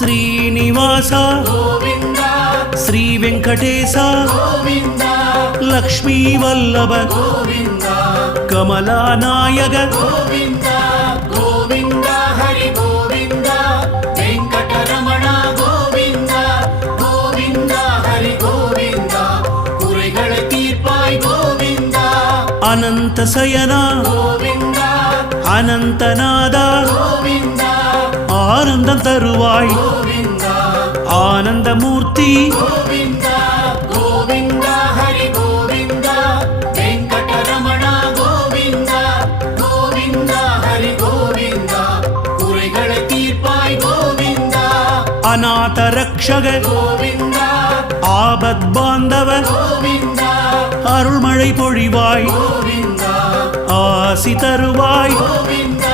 శ్రీనివాస గోవింద శ్రీ వెంకటేశ గోవింద లక్ష్మీ వల్లభ గోవింద కమలానాయక గోవింద గోవింద హరి గోవింద వెంకటరమణ గోవింద గోవింద హరి గోవింద குறைகளை தீர்ப்பாய் கோவிந்த అనంత శయన கோவிந்த అనంతనాద கோவிந்த ஆனந்தம் தருவாய் கோவிந்த ஆனந்தமூர்த்தி கோவிந்த கோவிந்த ஹரி கோவிந்த வெங்கடரமண கோவிந்த கோவிந்த ஹரி கோவிந்த குறைகளை தீர்ப்பாய் கோவிந்த அநாத ரக்ஷக கோவிந்த ஆபத் பாந்தவ கோவிந்த அருள்மழை பொழிவாய் கோவிந்த ஆசி தருவாய் கோவிந்த